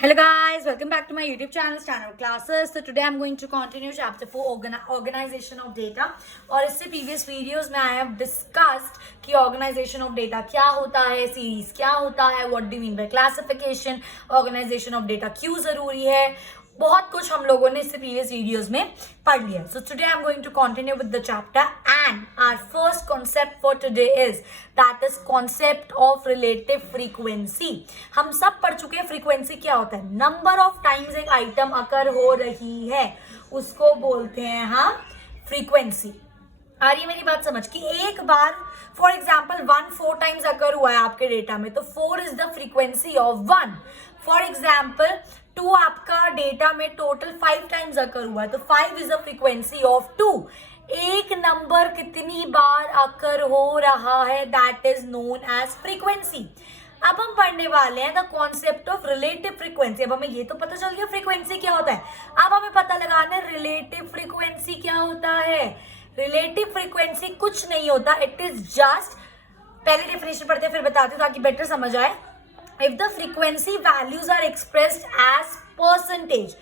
Hello guys, welcome back to my YouTube channel Standard Classes. So today I'm going to continue chapter 4 organization of data. और इससे previous videos में I have discussed कि organization of data क्या होता है, series क्या होता है, what do you mean by classification, organization of data क्यों जरूरी है, बहुत कुछ हम लोगों ने इससे प्रीवियस वीडियोस में पढ़ लिया. So today I am going to continue with the chapter and our first concept for today is that is concept of relative frequency. हम सब पढ़ चुके हैं फ्रीक्वेंसी क्या होता है. नंबर ऑफ टाइम्स एक आइटम अकर हो रही है उसको बोलते हैं हम फ्रीक्वेंसी. आ रही है मेरी बात समझ कि एक बार फॉर एग्जाम्पल 1 4 टाइम्स अकर हुआ है आपके डेटा में तो 4 is the frequency of 1. For example 2 आपका डेटा में टोटल 5 टाइम्स अकर हुआ है तो 5 इज द फ्रीक्वेंसी ऑफ 2. एक नंबर कितनी बार अकर हो रहा है that is known as frequency. अब हम पढ़ने वाले हैं the concept of relative frequency. अब हमें ये तो पता चल गया फ्रीक्वेंसी क्या होता है. अब हमें पता लगाना है रिलेटिव फ्रीक्वेंसी क्या होता है. रिलेटिव फ्रीक्वेंसी कुछ नहीं होता, इट इज जस्ट, पहले डेफिनेशन पढ़ते हैं फिर बताते हैं ताकि बेटर समझ आए. If the frequency values are expressed as percentage,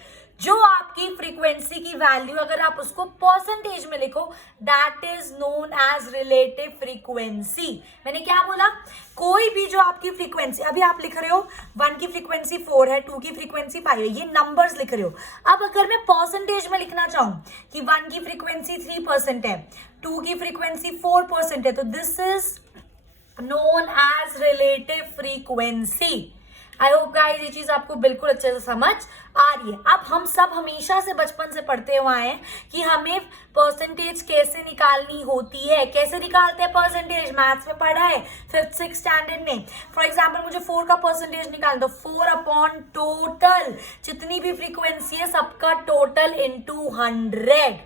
जो आपकी फ्रीक्वेंसी की वैल्यू अगर आप उसको परसेंटेज में लिखो that is known as relative frequency. मैंने क्या बोला, कोई भी जो आपकी फ्रीक्वेंसी अभी आप लिख रहे हो 1 की फ्रीक्वेंसी 4 है, 2 की फ्रीक्वेंसी 5 है, ये नंबर्स लिख रहे हो. अब अगर मैं परसेंटेज में लिखना चाहूं कि 1 की फ्रीक्वेंसी 3% है, 2 की फ्रीक्वेंसी 4% है, तो this is known as relative frequency. I hope guys ये चीज आपको बिल्कुल अच्छे से समझ आ रही है. अब हम सब हमेशा से बचपन से पढ़ते हुए आए हैं कि हमें परसेंटेज कैसे निकालनी होती है. कैसे निकालते हैं परसेंटेज, मैथ्स में पढ़ा है 5th 6th स्टैंडर्ड में. फॉर एग्जाम्पल मुझे 4 का परसेंटेज निकालना, तो 4 अपॉन टोटल जितनी भी फ्रीक्वेंसी है सबका total into 100.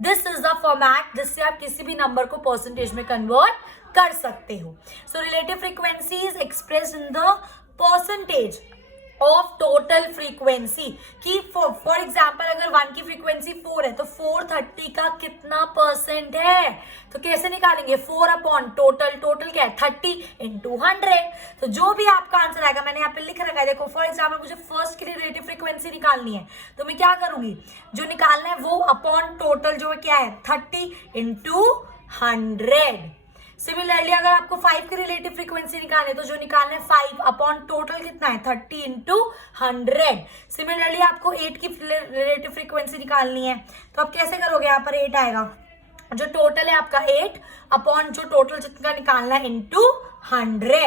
This is the format जिससे आप किसी भी नंबर को परसेंटेज में कन्वर्ट कर सकते हो. So relative frequency is expressed in the percentage of total frequency. कि फॉर एग्जाम्पल अगर 1 की फ्रीक्वेंसी 4 है तो 430 का कितना परसेंट है, तो कैसे निकालेंगे 4 अपॉन टोटल, टोटल क्या है 30 इंटू 100. तो जो भी आपका आंसर आएगा, मैंने यहाँ पे लिख रखा है देखो. फॉर एग्जाम्पल मुझे फर्स्ट की रिलेटिव फ्रीक्वेंसी निकालनी है तो मैं क्या करूंगी, जो निकालना है वो अपॉन टोटल जो है क्या है 30 इंटू 100. सिमिलरली अगर आपको 5 की रिलेटिव फ्रीक्वेंसी निकालनी तो जो निकालना है 5 अपॉन टोटल कितना है 30 इंटू 100. सिमिलरली आपको 8 की रिलेटिव फ्रीक्वेंसी निकालनी है तो आप कैसे करोगे, यहाँ पर 8 आएगा, जो टोटल है आपका 8 अपॉन जो टोटल जितना निकालना है इंटू 100.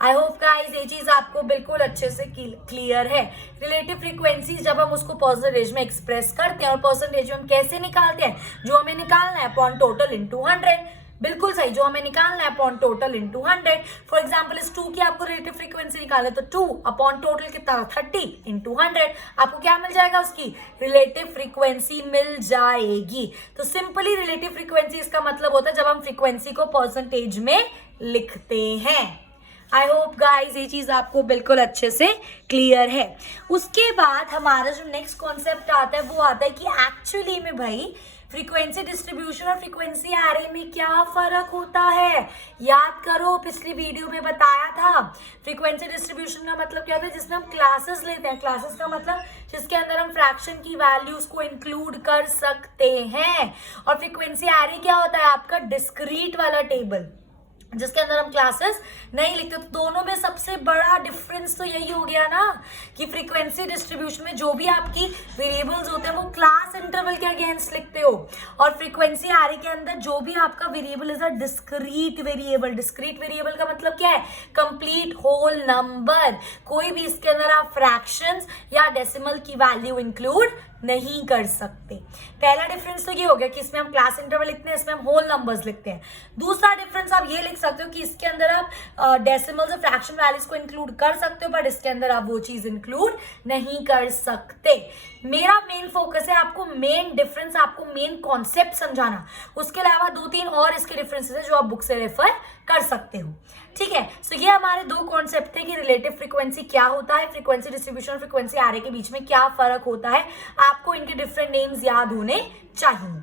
आई होप गाइस ये चीज आपको बिल्कुल अच्छे से क्लियर है. रिलेटिव फ्रीक्वेंसी जब हम उसको परसेंटेज में एक्सप्रेस करते हैं और परसेंटेज में हम कैसे निकालते हैं, जो हमें निकालना है अपॉन टोटल इंटू 100. बिल्कुल सही, जो हमें निकालना है upon total into 100. For example इस 2 की आपको रिलेटिव फ्रीक्वेंसी निकाले तो 2 अपॉन टोटल कितना 30 इंटू 100. आपको क्या मिल जाएगा, उसकी रिलेटिव फ्रीक्वेंसी मिल जाएगी. तो सिंपली रिलेटिव फ्रीक्वेंसी इसका मतलब होता है जब हम फ्रीक्वेंसी को परसेंटेज में लिखते हैं. आई होप गाइज ये चीज आपको बिल्कुल अच्छे से क्लियर है. उसके बाद हमारा जो नेक्स्ट कॉन्सेप्ट आता है वो आता है कि एक्चुअली में भाई फ्रीक्वेंसी डिस्ट्रीब्यूशन और फ्रीक्वेंसी एरे में क्या फर्क होता है. याद करो पिछली वीडियो में बताया था फ्रीक्वेंसी डिस्ट्रीब्यूशन का मतलब क्या होता है, जिसमें हम क्लासेस लेते हैं. क्लासेस का मतलब जिसके अंदर हम फ्रैक्शन की वैल्यूज को इंक्लूड कर सकते हैं. और फ्रीक्वेंसी एरे क्या होता है, आपका डिस्क्रीट वाला टेबल जिसके अंदर हम क्लासेस नहीं लिखते. तो दोनों में सबसे बड़ा डिफरेंस तो यही हो गया ना कि फ्रीक्वेंसी डिस्ट्रीब्यूशन में जो भी आपकी वेरिएबल्स होते हैं वो क्लास इंटरवल के अगेंस्ट लिखते हो, और फ्रीक्वेंसी एरे के अंदर जो भी आपका variable is a discrete variable. Discrete variable का मतलब क्या है, कंप्लीट होल नंबर. कोई भी इसके अंदर आप फ्रैक्शंस या डेसिमल की वैल्यू इंक्लूड नहीं कर सकते. पहला डिफरेंस तो ये हो गया कि इसमें हम क्लास इंटरवल लिखते हैं, इसमें हम होल नंबर्स लिखते हैं. दूसरा डिफरेंस आप ये लिख सकते हो कि इसके अंदर आप डेसिमल्स और फ्रैक्शन वैल्यूज को इंक्लूड कर सकते हो बट इसके अंदर आप वो चीज इंक्लूड नहीं कर सकते. मेरा मेन फोकस है आपको मेन डिफरेंस, आपको मेन कॉन्सेप्ट समझाना. उसके अलावा 2-3 और इसके डिफरेंसेस है जो आप बुक से रेफर कर सकते हो. ठीक है, सो ये हमारे 2 कॉन्सेप्ट थे कि रिलेटिव फ्रीक्वेंसी क्या होता है, फ्रीक्वेंसी डिस्ट्रीब्यूशन और फ्रीक्वेंसी एरे के बीच में क्या फर्क होता है. आपको इनके डिफरेंट नेम्स याद होने चाहिए.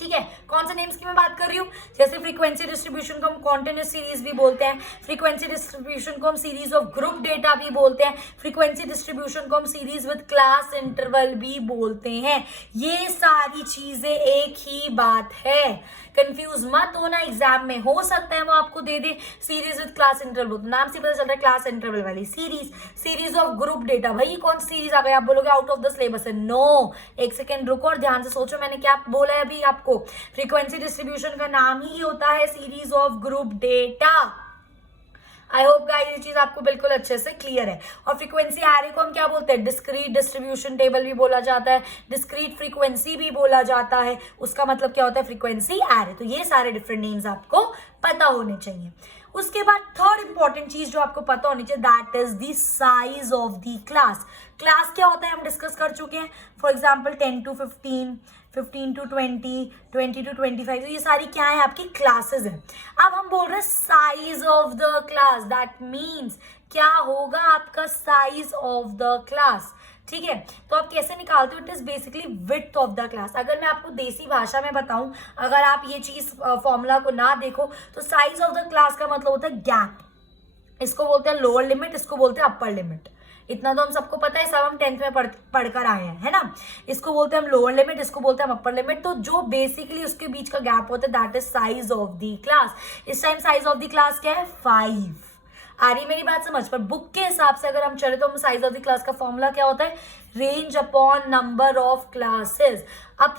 ठीक है, कौन से नेम्स की मैं बात कर रही हूँ? जैसे फ्रीक्वेंसी डिस्ट्रीब्यूशन को हम कॉन्टिन्यूस सीरीज भी बोलते हैं, फ्रीक्वेंसी डिस्ट्रीब्यूशन को हम सीरीज ऑफ ग्रुप डेटा भी बोलते हैं, फ्रीक्वेंसी डिस्ट्रीब्यूशन को हम सीरीज विद क्लास इंटरवल भी बोलते हैं। ये सारी चीजें एक ही बात है, कंफ्यूज मत होना। एग्जाम में हो सकता है वो आपको दे दे सीरीज विद क्लास इंटरवल, तो नाम से पता चल रहा है क्लास इंटरवल वाली series. Series of group data, भाई कौन सी सीरीज आ गई? आप बोलोगे आउट ऑफ द सिलेबस है। नो, एक सेकेंड रुको और ध्यान से सोचो मैंने क्या बोला है अभी आपको। फ्रीक्वेंसी डिस्ट्रीब्यूशन का नाम ही होता है series of group data. I hope guys ये चीज आपको बिल्कुल अच्छे से क्लियर है। और फ्रीक्वेंसी एरे को हम क्या बोलते हैं? डिस्क्रीट डिस्ट्रीब्यूशन टेबल भी बोला जाता है, डिस्क्रीट फ्रीक्वेंसी भी बोला जाता है। उसका मतलब क्या होता है? Frequency array. तो ये सारे डिफरेंट नेम्स आपको पता होने चाहिए। उसके बाद थर्ड इंपॉर्टेंट चीज जो आपको पता होनी चाहिए, that is the size of the class. Class क्या होता है हम डिस्कस कर चुके हैं। For example 10 to 15, 15 to 20, 20 to 25, तो ये सारी क्या है? आपकी क्लासेस है। अब हम बोल रहे हैं size of the class, that means क्या होगा आपका साइज ऑफ द क्लास। ठीक है, तो आप कैसे निकालते हो? It is basically width of the class. अगर मैं आपको देसी भाषा में बताऊं, अगर आप ये चीज फॉर्मूला को ना देखो, तो साइज ऑफ द क्लास का मतलब होता है गैप। इसको बोलते हैं लोअर लिमिट, इसको बोलते हैं अपर लिमिट। इतना तो हम सबको पता है, सब हम 10th में पढ़कर आए हैं, है ना। इसको बोलते हैं हम लोअर लिमिट, इसको बोलते हैं हम अपर लिमिट। तो जो बेसिकली उसके बीच का गैप होता है that is size of the class. इस time size of the class क्या है? 5। आ रही मेरी बात समझ? पर बुक के हिसाब से अगर हम चले तो हम साइज ऑफ द क्लास का फॉर्मूला क्या होता है? Range upon number of classes. अब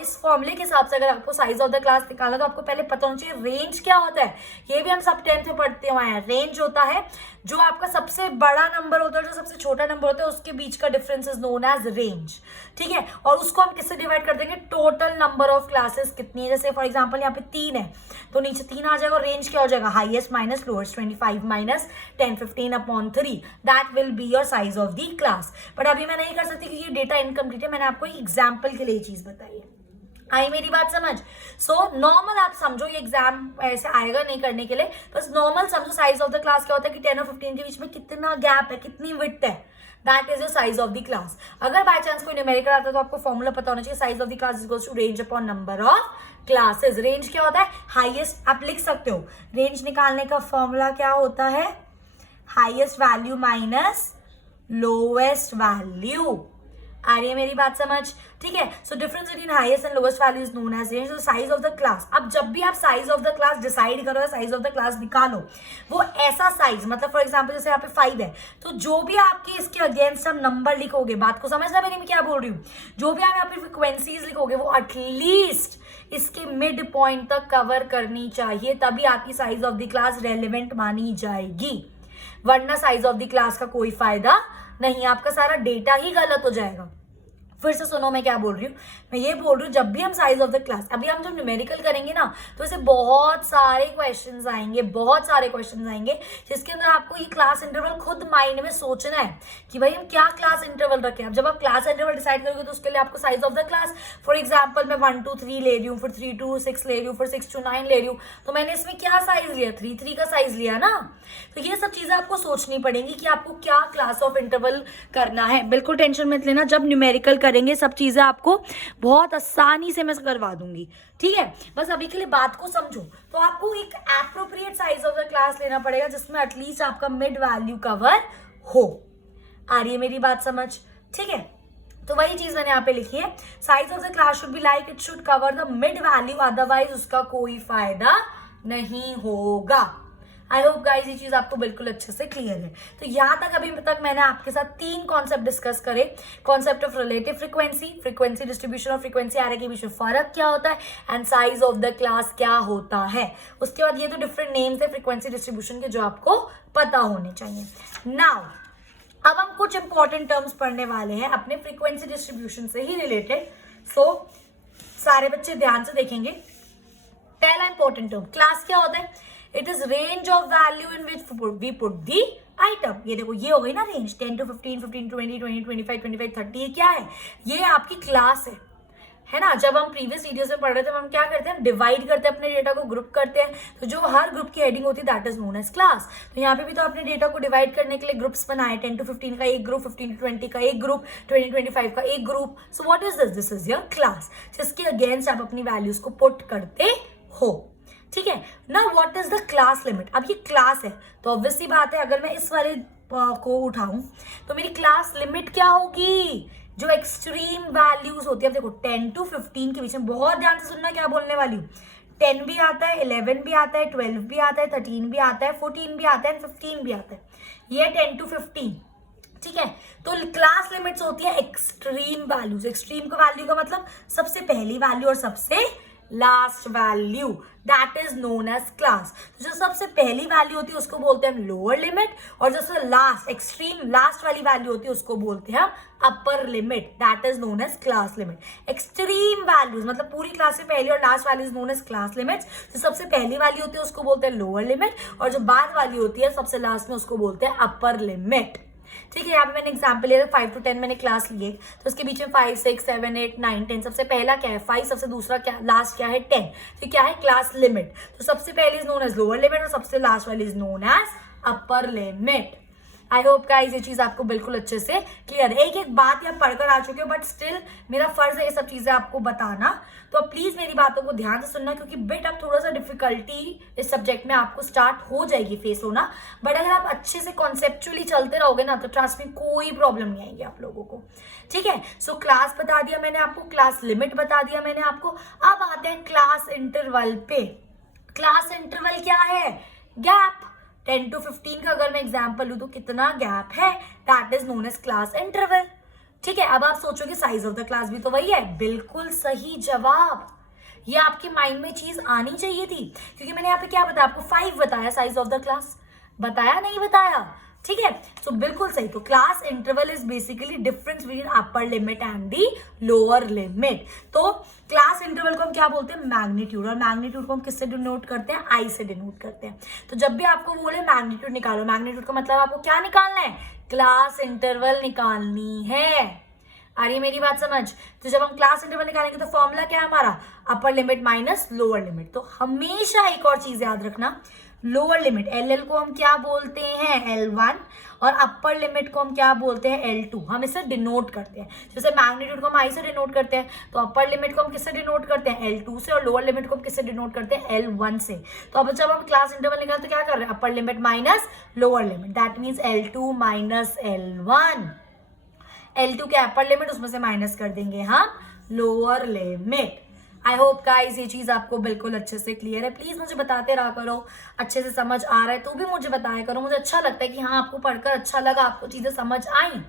इस फॉर्मूले के हिसाब से अगर आपको साइज ऑफ द क्लास निकालना तो आपको पहले पता होना चाहिए रेंज क्या होता है। ये भी हम सब 10th में पढ़ते हुए हैं। रेंज होता है जो आपका सबसे बड़ा नंबर होता है, जो सबसे छोटा नंबर होता है, उसके बीच का difference is known as range. ठीक है, और उसको हम किससे डिवाइड कर देंगे? टोटल नंबर ऑफ क्लासेस कितनी है। जैसे फॉर एग्जाम्पल यहाँ पे 3 है, तो नीचे 3 आ जाएगा और रेंज क्या हो जाएगा? Highest minus lowest, 25 minus 10, 15 upon 3, that will be your size of the class. But अभी मैं नहीं कर सकती क्योंकि ये डेटा इनकम्प्लीट है। मैंने आपको एग्जाम्पल के लिए चीज बताई है। आई मेरी बात समझ? सो नॉर्मल आप समझो, ये एग्जाम ऐसे आएगा नहीं करने के लिए, बस नॉर्मल समझो साइज ऑफ द क्लास क्या होता है कि 10 और 15 के बीच में कितना गैप है, कितनी विड्थ है, that is the size of the class. अगर बाय चांस कोई न्यूमेरिकल आता है तो आपको फॉर्मूला पता होना चाहिए, size of the class equals to range upon number of classes. Range क्या होता है? हाईएस्ट। आप लिख सकते हो रेंज निकालने का फॉर्मूला क्या होता है? Highest value minus lowest value. आ रही है मेरी बात समझ? ठीक है, so difference between highest and lowest value is known as range. Size of the class, अब जब भी आप size of the class decide करो, साइज ऑफ द क्लास निकालो, वो ऐसा साइज, मतलब फॉर एग्जांपल जैसे यहाँ पे 5 है, तो जो भी आपके इसके अगेंस्ट हम नंबर लिखोगे, बात को समझना मेरी मैं क्या बोल रही हूँ, जो भी आप यहाँ पे फ्रिक्वेंसीज लिखोगे वो एटलीस्ट इसके मिड पॉइंट तक कवर करनी चाहिए, तभी आपकी size of the class relevant मानी जाएगी। वरना साइज ऑफ द क्लास का कोई फायदा नहीं, आपका सारा डेटा ही गलत हो जाएगा। फिर से सुनो मैं क्या बोल रही हूँ, मैं ये बोल रही हूँ जब भी हम साइज ऑफ द क्लास, अभी हम जब न्यूमेरिकल करेंगे ना तो इसे बहुत सारे क्वेश्चंस आएंगे, बहुत सारे क्वेश्चंस आएंगे जिसके अंदर आपको ये क्लास इंटरवल खुद माइंड में सोचना है कि भाई हम क्या क्लास इंटरवल रखें। अब जब आप क्लास इंटरवल डिसाइड करोगे तो उसके लिए आपको size of the class, for example मैं 1 to 3 ले रही हूँ, फिर 3 to 6 ले रही हूँ, फिर 6 to 9 ले रही हूँ, तो मैंने इसमें क्या साइज लिया? 3 का साइज लिया ना। तो ये सब चीजें आपको सोचनी पड़ेंगी कि आपको क्या क्लास ऑफ इंटरवल करना है। बिल्कुल टेंशन मत लेना, जब न्यूमेरिकल करेंगे सब चीजें आपको बहुत आसानी से मैं करवा दूंगी। ठीक है, बस अभी के लिए बात को समझो। तो आपको एक appropriate size of the class लेना पड़ेगा जिसमें एटलीस्ट आपका मिड वैल्यू कवर हो। आ रही है मेरी बात समझ? ठीक है, तो वही चीज मैंने यहाँ पे लिखी है, size of the class should be like it should cover the mid value, otherwise उसका कोई फायदा नहीं होगा। आई होप गाइज ये चीज आपको बिल्कुल अच्छे से क्लियर है। तो यहाँ तक अभी तक मैंने आपके साथ 3 कॉन्सेप्ट डिस्कस करे। Concept of relative frequency, frequency distribution और फ्रीक्वेंसी एरे के बीच में फर्क क्या होता है, and size of the class क्या होता है। उसके बाद ये तो डिफरेंट नेम्स है फ्रीक्वेंसी डिस्ट्रीब्यूशन के जो आपको पता होने चाहिए। नाउ अब हम कुछ इंपॉर्टेंट टर्म्स पढ़ने वाले हैं अपने फ्रीक्वेंसी डिस्ट्रीब्यूशन से ही रिलेटेड। सो सारे बच्चे ध्यान से देखेंगे। पहला इंपॉर्टेंट टर्म, क्लास क्या होता है? It is range of value in which we put the item. ये देखो ये हो गई ना रेंज, 10 to 15, 15 to 20, 20, 25, 25, 30, ये क्या है? ये आपकी क्लास है। है ना। जब हम प्रीवियस वीडियोस में पढ़ रहे थे हम क्या करते हैं, डिवाइड करते हैं अपने डेटा को, ग्रुप करते हैं, तो जो हर ग्रुप की हेडिंग होती है that is known as class. तो यहाँ पे भी तो अपने डेटा को डिवाइड करने के लिए ग्रुप्स बनाए, 10 to 15 का एक ग्रुप, 15 to 20 का एक ग्रुप, 20 to 25 का एक group. So what is this, this is your class जिसके अगेंस्ट आप अपनी वैल्यूज को पुट करते हो, ठीक है ना। What is the class limit, अब ये क्लास है तो ऑब्वियसली बात है अगर मैं इस वाले को उठाऊं तो मेरी क्लास लिमिट क्या होगी, जो एक्सट्रीम वैल्यूज होती है। अब देखो 10 to 15 के बीच में, बहुत ध्यान से सुनना क्या बोलने वाली हूँ, 10 भी आता है, 11 भी आता है, 12 भी आता है, 13 भी आता है, 14 भी आता है, 15 भी आता है, ये 10 to 15, ठीक है। तो क्लास लिमिट्स होती है एक्सट्रीम वैल्यूज। एक्सट्रीम का वैल्यू का मतलब सबसे पहली वैल्यू और सबसे last value, that is known as class. जो सबसे पहली वैल्यू होती है उसको बोलते हैं लोअर लिमिट, और जो लास्ट एक्सट्रीम लास्ट वाली वैल्यू होती है उसको बोलते हैं upper limit, that is known as class limit. Extreme values मतलब पूरी क्लास से पहली और last values known as class limits. जो सबसे पहली वाली होती है उसको बोलते हैं लोअर लिमिट, और जो बाद वाली होती है सबसे लास्ट में उसको बोलते हैं अपर लिमिट, ठीक है। यहाँ पे मैंने एग्जाम्पल लिया 5 to 10 मैंने क्लास लिए, तो उसके बीच में 5, 6, 7, 8, 9, 10, सबसे पहला क्या है 5, सबसे दूसरा क्या लास्ट क्या है 10, तो क्या है क्लास लिमिट। तो सबसे पहली is known as lower limit और सबसे लास्ट वाली is known as upper limit. I hope guys ये चीज आपको बिल्कुल अच्छे से क्लियर है। एक एक बात आप पढ़कर आ चुके हो, बट स्टिल मेरा फर्ज है ये सब चीजें आपको बताना, तो प्लीज मेरी बातों को ध्यान से सुनना, क्योंकि बेट अब थोड़ा सा डिफिकल्टी इस सब्जेक्ट में आपको स्टार्ट हो जाएगी फेस होना, बट अगर आप अच्छे से कॉन्सेप्चुअली चलते रहोगे ना तो ट्रस्ट में कोई प्रॉब्लम नहीं आएगी आप लोगों को, ठीक है। सो क्लास बता दिया मैंने आपको, क्लास लिमिट बता दिया मैंने आपको। अब आते हैं क्लास इंटरवल पे। क्लास इंटरवल क्या है, गैप। 10 to 15 का अगर मैं एग्जाम्पल लूं तो कितना गैप है, that is known as class interval, ठीक है। अब आप सोचोगे साइज ऑफ द क्लास भी तो वही है, बिल्कुल सही जवाब। ये आपके माइंड में चीज आनी चाहिए थी, क्योंकि मैंने यहाँ पे क्या बताया आपको, 5 बताया साइज ऑफ द क्लास, बताया नहीं बताया, ठीक है। तो बिल्कुल सही। तो class interval is basically difference between upper limit and the lower limit. तो क्लास इंटरवल को हम क्या बोलते हैं, मैग्नीट्यूड, और मैग्नीट्यूड को हम किससे डिनोट करते हैं, आई से डिनोट करते हैं। तो जब भी आपको बोले मैग्नीट्यूड निकालो, मैग्नीट्यूड का मतलब आपको क्या निकालना है, क्लास इंटरवल निकालनी है। आ रही मेरी बात समझ। तो जब हम क्लास इंटरवल निकालेंगे तो फॉर्मूला क्या है हमारा, upper limit minus lower limit. तो हमेशा एक और चीज याद रखना, लोअर लिमिट एल को हम क्या बोलते हैं, L1, और अपर लिमिट को हम क्या बोलते हैं, L2। हम इसे डिनोट करते हैं, जैसे मैग्नीट्यूड को हम आई से डिनोट करते हैं, तो अपर लिमिट को हम किससे डिनोट करते हैं, L2 से, और लोअर लिमिट को हम किससे डिनोट करते हैं, L1 से। तो अब जब हम क्लास इंटरवल निकालते तो क्या कर रहे हैं, upper limit minus lower limit, that means L2 minus L1। L2 क्या अपर लिमिट, उसमें से माइनस कर देंगे हम lower limit. I hope guys ये चीज आपको बिल्कुल अच्छे से क्लियर है। प्लीज मुझे बताते रहा करो, अच्छे से समझ आ रहा है तो भी मुझे बताया करो, मुझे अच्छा लगता है कि हाँ आपको पढ़कर अच्छा लगा, आपको चीजें समझ आई।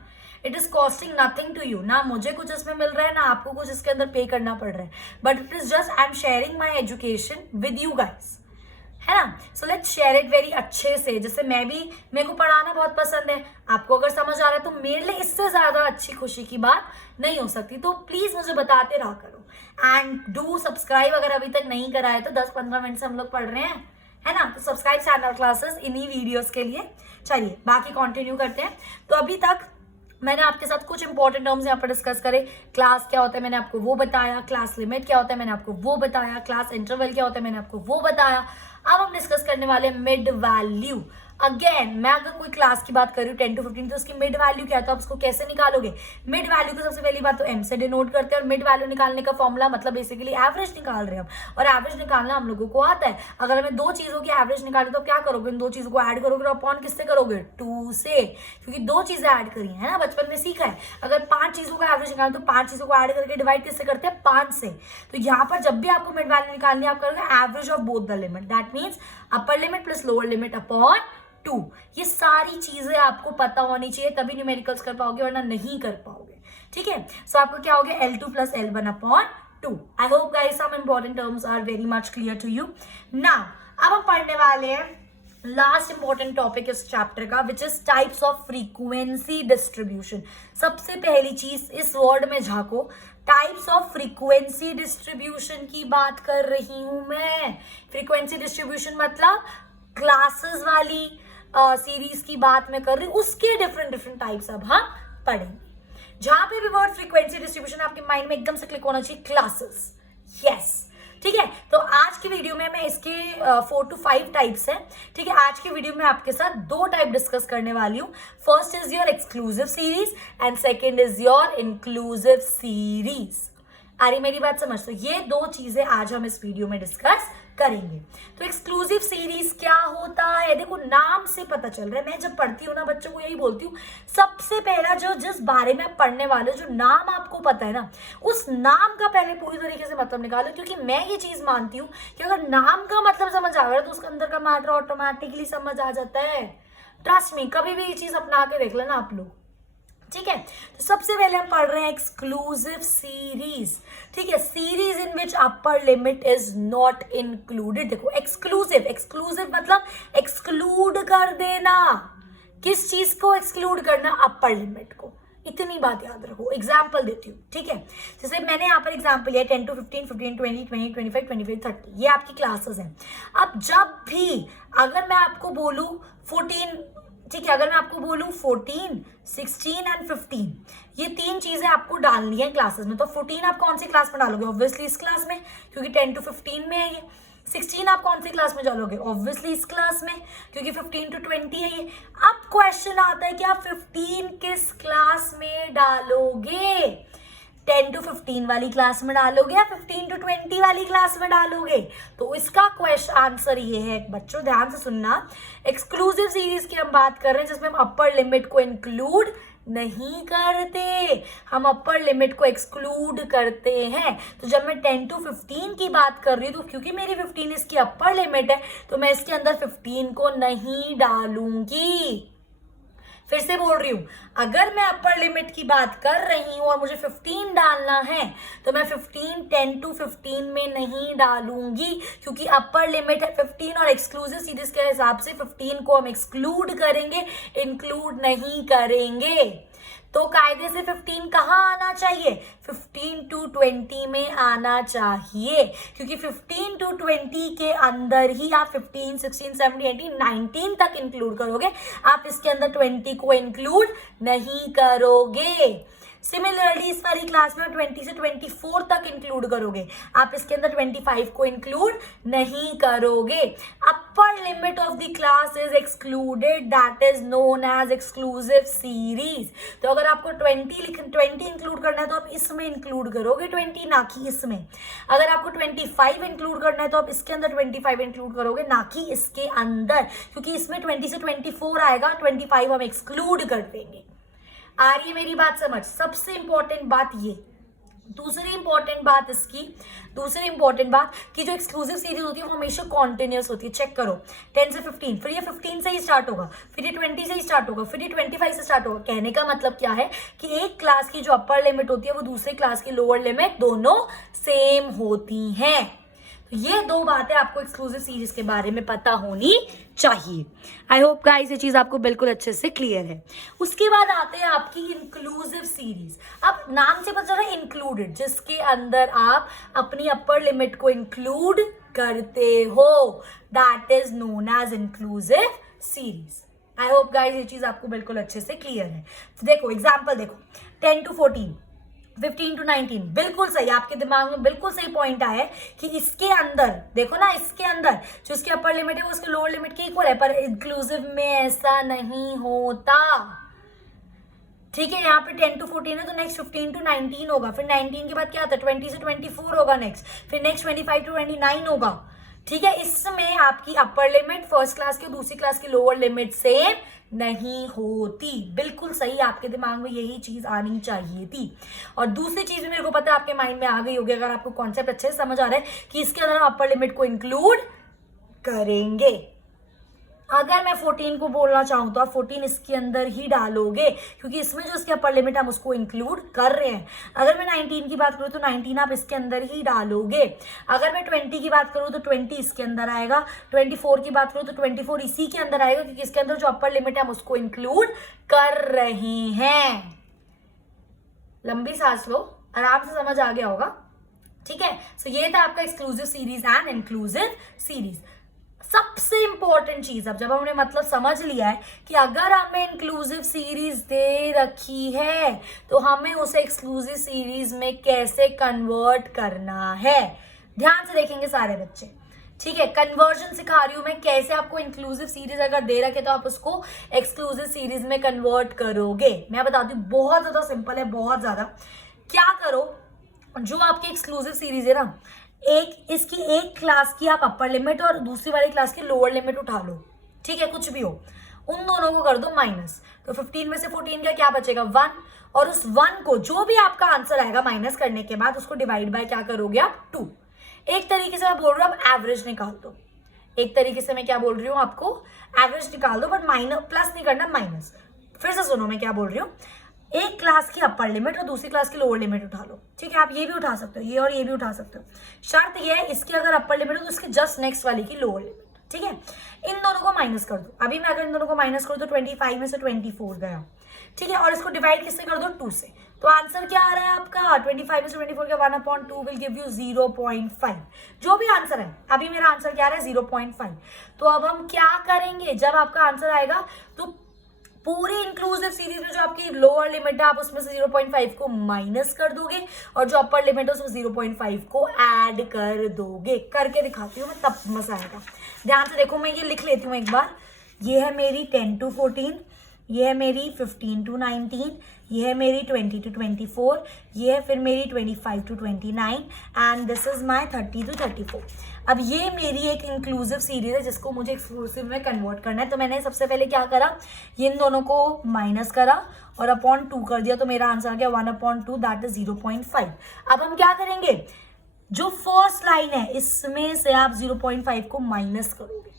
It is costing nothing to you, ना मुझे कुछ इसमें मिल रहा है ना आपको कुछ इसके अंदर पे करना पड़ रहा है, but it is just I am sharing my education with you guys, है ना। So let's share it very अच्छे से। जैसे मेरे को पढ़ाना बहुत पसंद है, आपको अगर समझ आ रहा है तो मेरे लिए इससे ज्यादा अच्छी खुशी की बात नहीं हो सकती। तो प्लीज मुझे बताते रहा करो, एंड डू सब्सक्राइब अगर अभी तक नहीं करा है तो 10-15 मिनट से हम लोग पढ़ रहे हैं, है ना। तो सब्सक्राइब चैनल क्लासेस इन्हीं वीडियोस के लिए। चलिए बाकी कंटिन्यू करते हैं। तो अभी तक मैंने आपके साथ कुछ इंपॉर्टेंट टर्म्स यहाँ पर डिस्कस करे। क्लास क्या होता है मैंने आपको वो बताया, क्लास लिमिट क्या होता है मैंने आपको वो बताया, क्लास इंटरवल क्या होता है मैंने आपको वो बताया। अब हम डिस्कस करने वाले मिड वैल्यू। अगेन मैं अगर कोई क्लास की बात कर रही हूँ 10 to 15 तो उसकी मिड वैल्यू क्या है, तो आप उसको कैसे निकालोगे। मिड वैल्यू को सबसे पहली बात तो m से डिनोट करते हैं, और मिड वैल्यू निकालने का फॉर्मूला मतलब बेसिकली एवरेज निकाल रहे हैं हम, और एवरेज निकालना हम लोगों को आता है। अगर हमें दो चीजों की एवरेज निकाले तो क्या करोगे, इन दो चीजों को ऐड करोगे, अपॉन किससे करोगे, 2 से, क्योंकि दो चीजें ऐड करी है ना, बचपन में सीखा है। अगर 5 चीजों का एवरेज निकाले तो 5 चीजों को ऐड करके डिवाइड किससे करते हैं, 5 से। तो यहाँ पर जब भी आपको मिड वैल्यू निकालनी है आप करोगे average of both the limit, that means upper limit plus lower limit upon 2। ये सारी चीजें आपको पता होनी चाहिए, तभी न्यूमेरिकल्स कर पाओगे, वरना नहीं कर पाओगे, ठीक है। सो आपको क्या हो गया, L2 plus L1 upon 2। I hope guys some important terms are very much clear to you. Now अब हम पढ़ने वाले हैं लास्ट इंपॉर्टेंट टॉपिक इस चैप्टर का, which is types of frequency distribution. सबसे पहली चीज इस वर्ड में झांको, टाइप्स ऑफ फ्रीक्वेंसी डिस्ट्रीब्यूशन की बात कर रही हूं मैं। फ्रीक्वेंसी डिस्ट्रीब्यूशन मतलब क्लासेस वाली सीरीज की बात मैं कर रही हूँ, उसके डिफरेंट टाइप्स अब हम पढ़ेंगे। जहां पे भी वर्ड फ्रीक्वेंसी डिस्ट्रीब्यूशन आपके माइंड में एकदम से क्लिक होना चाहिए, क्लासेस। यस, ठीक है। तो आज की वीडियो में मैं इसके 4 to 5 टाइप्स हैं, ठीक है। आज की वीडियो में आपके साथ 2 टाइप डिस्कस करने वाली हूँ। First is your exclusive series and second is your inclusive series. आ रही मेरी बात समझ? तो ये 2 चीजें आज हम इस वीडियो में डिस्कस करेंगे। तो एक्सक्लूसिव सीरीज क्या होता है, देखो नाम से पता चल रहा है। मैं जब पढ़ती हूँ ना बच्चों को यही बोलती हूँ, सबसे पहला जो जिस बारे में आप पढ़ने वाले हो, जो नाम आपको पता है ना, उस नाम का पहले पूरी तरीके से मतलब निकालो। क्योंकि मैं ये चीज मानती हूँ कि अगर नाम का मतलब समझ आ गया तो उसके अंदर का मैटर ऑटोमेटिकली समझ आ जाता है। ट्रस्ट मी, कभी भी ये चीज अपना के देख लेना आप लोग, ठीक है। तो सबसे पहले हम पढ़ रहे हैं एक्सक्लूसिव सीरीज, ठीक है। Series in which upper limit is not included. देखो एक्सक्लूसिव मतलब एक्सक्लूड कर देना। किस चीज को एक्सक्लूड करना? अपर लिमिट को। इतनी बात याद रखो। एग्जाम्पल देती हूँ, ठीक है। जैसे मैंने यहाँ पर एग्जाम्पल लिया 10 to 15, 15 20, 20 25, 25 30, ये आपकी क्लासेस हैं। अब जब भी अगर मैं आपको बोलूँ 14, ठीक है, अगर मैं आपको बोलूँ 14, 16 एंड 15, ये 3 चीजें आपको डालनी है क्लासेस में। तो 14 आप कौन सी क्लास में डालोगे? ऑब्वियसली इस क्लास में, क्योंकि 10 to 15 में है ये। 16 आप कौन सी क्लास में डालोगे? ऑब्वियसली इस क्लास में, क्योंकि 15 to 20 है ये। अब क्वेश्चन आता है कि आप 15 किस क्लास में डालोगे? 10 to 15 वाली क्लास में डालोगे या 15 to 20 वाली क्लास में डालोगे? तो इसका क्वेश्चन आंसर ये है बच्चों, ध्यान से सुनना। एक्सक्लूसिव सीरीज की हम बात कर रहे हैं जिसमें हम अपर लिमिट को इंक्लूड नहीं करते, हम अपर लिमिट को एक्सक्लूड करते हैं। तो जब मैं 10 to 15 की बात कर रही हूँ, तो क्योंकि मेरी 15 इसकी अपर लिमिट है, तो मैं इसके अंदर 15 को नहीं डालूंगी। फिर से बोल रही हूं, अगर मैं अपर लिमिट की बात कर रही हूं और मुझे 15 डालना है, तो मैं 15 10 to 15 में नहीं डालूंगी, क्योंकि अपर लिमिट है 15 और एक्सक्लूसिव सीरीज के हिसाब से 15 को हम एक्सक्लूड करेंगे, इंक्लूड नहीं करेंगे। तो कायदे से 15 कहाँ आना चाहिए? 15 to 20 में आना चाहिए, क्योंकि 15 to 20 के अंदर ही आप 15, 16, 17, 18, 19 तक इंक्लूड करोगे। आप इसके अंदर 20 को इंक्लूड नहीं करोगे। सिमिलरली इस वाली क्लास में 20 से 24 तक इंक्लूड करोगे, आप इसके अंदर 25 को इंक्लूड नहीं करोगे। Upper limit of the class is excluded, that is known as exclusive series. तो अगर आपको 20 इंक्लूड करना है तो आप इसमें इंक्लूड करोगे 20, ना कि इसमें। अगर आपको 25 इंक्लूड करना है तो आप इसके अंदर 25 इंक्लूड करोगे, ना कि इसके अंदर, क्योंकि इसमें 20 से 24 आएगा, 25 हम एक्सक्लूड कर देंगे। आ रही है मेरी बात समझ? सबसे इंपॉर्टेंट बात ये। दूसरी इंपॉर्टेंट बात कि जो एक्सक्लूसिव सीरीज होती है वो हमेशा कॉन्टिन्यूस होती है। चेक करो, 10 से 15, फिर ये 15 से ही स्टार्ट होगा, फिर ये 20 से ही स्टार्ट होगा, फिर ये 25 से स्टार्ट होगा। कहने का मतलब क्या है कि एक क्लास की जो अपर लिमिट होती है वो दूसरे क्लास की लोअर लिमिट दोनों सेम होती हैं। तो ये 2 बातें आपको एक्सक्लूसिव सीरीज के बारे में पता होनी चाहिए। आई होप गाइस ये चीज आपको बिल्कुल अच्छे से क्लियर है। उसके बाद आते हैं आपकी इंक्लूसिव सीरीज। अब नाम से पता चल रहा है इंक्लूडेड, जिसके अंदर आप अपनी अपर लिमिट को इंक्लूड करते हो, that is known as inclusive series. I hope guys ये चीज आपको बिल्कुल अच्छे से क्लियर है। तो देखो एग्जाम्पल देखो, 10 to 14, 15 to 19, बिल्कुल सही, आपके दिमाग में बिल्कुल सही पॉइंट आया है कि इसके अंदर देखो ना, इसके अंदर जो इसकी अपर लिमिट है वो उसके लोअर लिमिट के इक्वल है, पर इंक्लूसिव में ऐसा नहीं होता, ठीक है। यहाँ पे 10 to 14 है तो नेक्स्ट 15 to 19 होगा, फिर 19 के बाद क्या आता है 20 से 24 होगा नेक्स्ट, फिर नेक्स्ट 25 to 29 होगा, ठीक है। इसमें आपकी अपर लिमिट फर्स्ट क्लास की दूसरी क्लास की लोअर लिमिट सेम नहीं होती। बिल्कुल सही, आपके दिमाग में यही चीज आनी चाहिए थी। और दूसरी चीज भी मेरे को पता है आपके माइंड में आ गई होगी, अगर आपको कॉन्सेप्ट अच्छे से समझ आ रहा है कि इसके अंदर हम अपर लिमिट को इंक्लूड करेंगे। अगर मैं 14 को बोलना चाहूँ तो आप 14 इसके अंदर ही डालोगे, क्योंकि इसमें जो इसकी अपर लिमिट हम उसको इंक्लूड कर रहे हैं। अगर मैं 19 की बात करूँ तो 19 आप इसके अंदर ही डालोगे। अगर मैं 20 की बात करूँ तो 20 इसके अंदर आएगा, 24 की बात करूँ तो 24 इसी के अंदर आएगा, क्योंकि इसके अंदर जो अपर लिमिट है हम उसको इंक्लूड कर रहे हैं। लंबी सांस लो, आराम से समझ आ गया होगा, ठीक है। सो ये था आपका exclusive series and inclusive series. सबसे इंपॉर्टेंट चीज, अब जब हमने मतलब समझ लिया है कि अगर हमें इंक्लूसिव सीरीज दे रखी है तो हमें उसे एक्सक्लूसिव सीरीज में कैसे कन्वर्ट करना है, ध्यान से देखेंगे सारे बच्चे, ठीक है। कन्वर्जन सिखा रही हूं मैं, कैसे आपको इंक्लूसिव सीरीज अगर दे रखे तो आप उसको एक्सक्लूसिव सीरीज में कन्वर्ट करोगे। मैं बताती हूँ, बहुत ज्यादा सिंपल है, बहुत ज्यादा। क्या करो, जो आपकी एक्सक्लूसिव सीरीज है ना, इसकी एक क्लास की आप अपर लिमिट और दूसरी वाली क्लास की लोअर लिमिट उठा लो, ठीक है, कुछ भी हो, उन दोनों को कर दो माइनस। तो 15 में से 14 का क्या बचेगा, 1, और उस 1 को जो भी आपका आंसर आएगा माइनस करने के बाद उसको डिवाइड बाय क्या करोगे आप, 2। एक तरीके से मैं बोल रही हूँ आप एवरेज निकाल दो, एक तरीके से मैं क्या बोल रही हूँ आपको, एवरेज निकाल दो, बट माइनस प्लस नहीं करना, माइनस। फिर से सुनो मैं क्या बोल रही हूँ, एक क्लास की अपर लिमिट और दूसरी क्लास की लोअर लिमिट उठा लो, ठीक है। आप ये भी उठा सकते हो, ये और ये भी उठा सकते हो। शर्त ये है, इसकी अगर अपर लिमिट हो तो इसके जस्ट नेक्स्ट वाली की लोअर लिमिट, ठीक है। इन दोनों को माइनस कर दो। अभी मैं अगर इन दोनों को माइनस करूँ तो 25 में से 24 गया, ठीक है, और इसको डिवाइड किससे कर दो, 2 से। तो आंसर क्या आ रहा है आपका, 25 में से 24 का 1/2 विल गिव यू 0.5। जो भी आंसर है, अभी मेरा आंसर क्या आ रहा है, 0.5। तो अब हम क्या करेंगे, जब आपका आंसर आएगा तो पूरी इंक्लूसिव सीरीज में जो आपकी लोअर लिमिट है आप उसमें से 0.5 को माइनस कर दोगे और जो अपर लिमिट है उसमें 0.5 को ऐड कर दोगे। करके दिखाती हूँ मैं, तब मजा आएगा। ध्यान से देखो, मैं ये लिख लेती हूँ एक बार। ये है मेरी 10 to 14, ये है मेरी 15 to 19, ये है मेरी 20 to 24, ये है फिर मेरी 25 to 29 and this is my 30 to 34। अब ये मेरी एक इंक्लूसिव सीरीज है जिसको मुझे एक्सक्लूसिव में कन्वर्ट करना है। तो मैंने सबसे पहले क्या करा, ये इन दोनों को माइनस करा और अपॉन 2 कर दिया, तो मेरा आंसर आ गया 1/2, दैट इज 0.5। अब हम क्या करेंगे, जो फर्स्ट लाइन है इसमें से आप 0.5 को माइनस करोगे,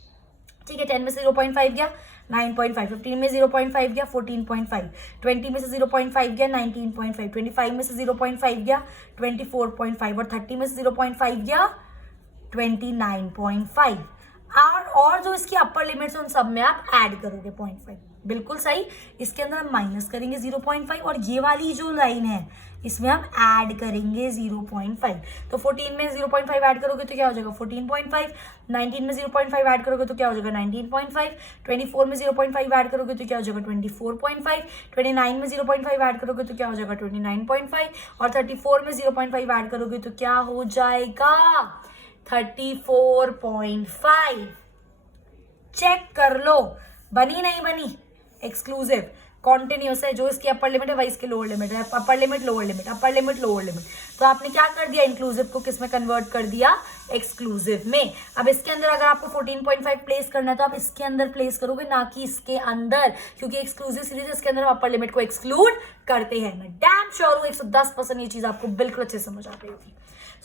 ठीक है। 10 में से 0.5 गया, 9.5, 15 में 0.5 गया, 14.5, 20 में से 0.5 गया, 19.5, 25 में से 0.5 गया, 24.5, और 30 में से 0.5 गया, 29.5। और जो इसकी अपर लिमिट्स उन सब में आप ऐड करोगे 0.5, बिल्कुल सही। इसके अंदर हम माइनस करेंगे 0.5 और ये वाली जो लाइन है इसमें हम ऐड करेंगे 0.5। तो 14 में 0.5 ऐड करोगे तो क्या हो जाएगा 14.5, 19 में 0.5 ऐड करोगे तो क्या हो जाएगा 19.5, 24 में 0.5 ऐड करोगे तो क्या हो जाएगा 24.5, 29 में 0.5 ऐड करोगे तो क्या हो जाएगा 29.5, और 34 में 0.5 ऐड करोगे तो क्या हो जाएगा 34.5। चेक कर लो, बनी नहीं बनी, एक्सक्लूसिव कॉन्टिन्यूस है। जो इसकी अपर लिमिट है वही इसकी लोअर लिमिट है, upper limit lower limit, upper limit lower limit. तो आपने क्या कर दिया, इंक्लूसिव को किस में कन्वर्ट कर दिया, एक्सक्लूसिव में। अब इसके अंदर अगर आपको 14.5 प्लेस करना है तो आप इसके अंदर प्लेस करोगे, ना कि इसके अंदर, क्योंकि एक्सक्लूसिव सीरीज इसके अंदर अपर लिमिट को एक्सक्लूड करते हैं। मैं डैम श्योर हूँ 110% ये चीज आपको बिल्कुल अच्छे समझ आ रही होगी।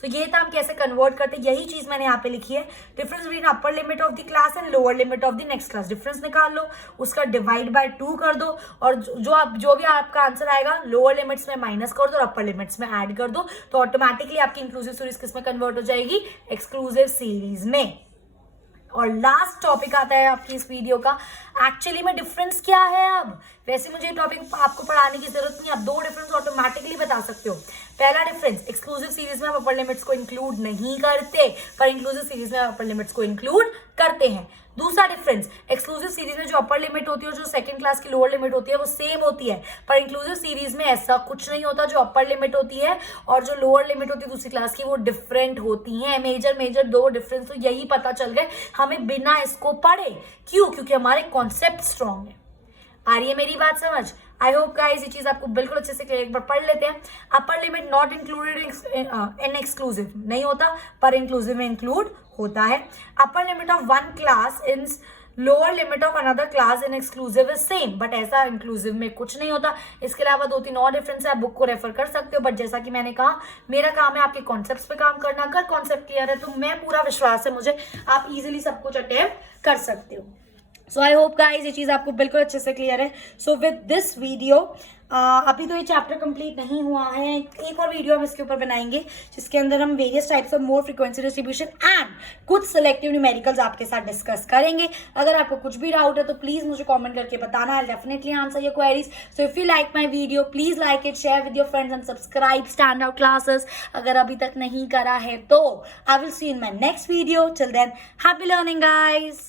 तो ये था हम कैसे कन्वर्ट करते हैं, यही चीज मैंने यहाँ पे लिखी है। Difference between upper limit of the class and lower limit of the next class. Difference निकाल लो, उसका डिवाइड बाय 2 कर दो, और जो भी आपका आंसर आएगा लोअर लिमिट्स में माइनस कर दो और अपर लिमिट्स में ऐड कर दो, तो ऑटोमेटिकली आपकी इंक्लूसिव सीरीज किस में कन्वर्ट हो जाएगी, एक्सक्लूसिव सीरीज में। और लास्ट टॉपिक आता है आपकी इस वीडियो का, एक्चुअली में डिफरेंस क्या है। अब वैसे मुझे टॉपिक आपको पढ़ाने की जरूरत नहीं, आप 2 डिफरेंस ऑटोमेटिकली बता सकते हो। पहला डिफरेंस, एक्सक्लूसिव सीरीज में हम अपर लिमिट्स को इंक्लूड नहीं करते, पर इंक्लूसिव सीरीज में अपर लिमिट्स को इंक्लूड करते हैं। दूसरा डिफरेंस, एक्सक्लूसिव सीरीज में जो अपर लिमिट होती है और जो सेकंड क्लास की लोअर लिमिट होती है वो सेम होती है, पर इंक्लूसिव सीरीज में ऐसा कुछ नहीं होता। जो अपर लिमिट होती है और जो लोअर लिमिट होती है दूसरी क्लास की, वो डिफरेंट होती हैं। मेजर 2 डिफरेंस तो यही पता चल गए हमें बिना इसको पढ़े। क्यों? क्योंकि हमारे कॉन्सेप्ट स्ट्रॉन्ग है। आ रही है मेरी बात समझ? आई होप गाइस ये चीज आपको बिल्कुल अच्छे से एक बार पढ़ लेते हैं। Upper limit not included in exclusive नहीं होता, पर इंक्लूसिव में इंक्लूड होता है। अपर limit of one class in lower limit of another class in exclusive is same, but ऐसा इंक्लूसिव में कुछ नहीं होता। इसके अलावा 2-3 और डिफरेंस है, आप बुक को रेफर कर सकते हो। बट जैसा कि मैंने कहा, मेरा काम है आपके कॉन्सेप्ट्स पे काम करना। अगर कॉन्सेप्ट क्लियर है तो मैं पूरा विश्वास है मुझे, आप इजीली सब कुछ अटेम्प्ट कर सकते हो। सो आई होप गाइज ये चीज़ आपको बिल्कुल अच्छे से क्लियर है. सो विद दिस वीडियो अभी तो ये चैप्टर कंप्लीट नहीं हुआ है. एक और वीडियो हम इसके ऊपर बनाएंगे जिसके अंदर हम various types of more frequency distribution and कुछ सिलेक्टिव न्यूमेरिकल्स आपके साथ डिस्कस करेंगे. अगर आपको कुछ भी डाउट है तो प्लीज मुझे कमेंट करके बताना. I definitely answer your queries. So if you like my video please like it, share with your friends and subscribe stand out classes अगर अभी तक नहीं करा है तो. I will see in my next video. Till than happy learning guys.